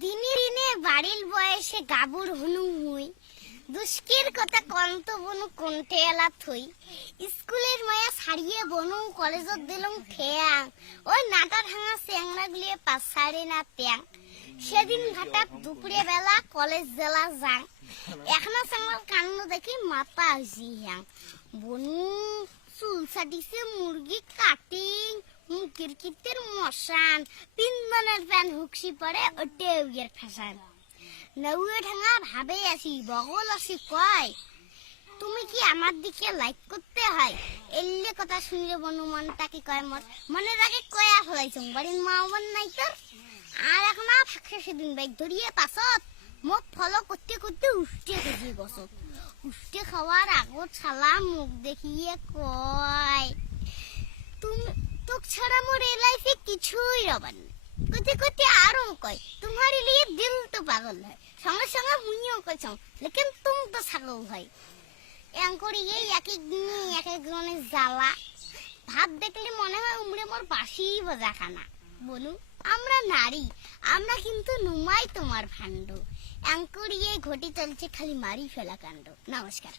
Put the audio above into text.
দিনে দিনে বাড়ির বয়সে গাবুর হনু মুই দুষ্কের কথা কন্ত বনু কণ্ঠে এলা থই স্কুলের মায়া ছাড়িয়ে বনু কলেজত দিলুম ঠেয়াং ওই নাটা ভাঙা চেংড়া গুলিয়ে পাছারে না ট্যাং সেদিন ঘাটাত দুপুরে বেলা কলেজ জেলা যাং এখনো চেংড়ার কান্ন দেখি মাথা হইছি হ্যাং বনু চুল ছাটিছে মুরগি কাটিং মুখের কিতের মশান পিন্দনের প্যান হুকসি পরে ওটে উইয়ের ফ্যাশন নৌয়ে ঢাঙা ভাবে আসি বগল আসি কয় তুমি কি আমার দিকে লাইক করতে হয় এলে কথা শুনলে বনু মনটা কি কয় মোর মনের আগে কয়া ফলাইছং বাড়ির মা বোন নাই তোর আর এখন ফাঁকে সেদিন বাইক ধরিয়ে পাছত মুখ ফলো করতে করতে উষ্টে খুঁজি বসত উষ্টে খাওয়ার আগত ছালা মুখ দেখিয়ে কয় তুমি তোক ছাড়া মোর এই লাইফে কিছুই রবার না কতে কতে আরো কয় তোমার লিয়ে দিল তো পাগল হয় সঙ্গে সঙ্গে মুইও কইছং লেকিন তুম তো ছাগল হয় এঙ্করিয়ে এক এক দিনে এক এক জনের জ্বালা ভাব দেখলে মনে হয় উমরে মোর বাসি বাজা খানা বলু আমরা নারী আমরা কিন্তু নুমাই তোমার ভাণ্ড এঙ্করিয়ে ঘটি চলছে খালি মারি ফেলা কাণ্ড নমস্কার।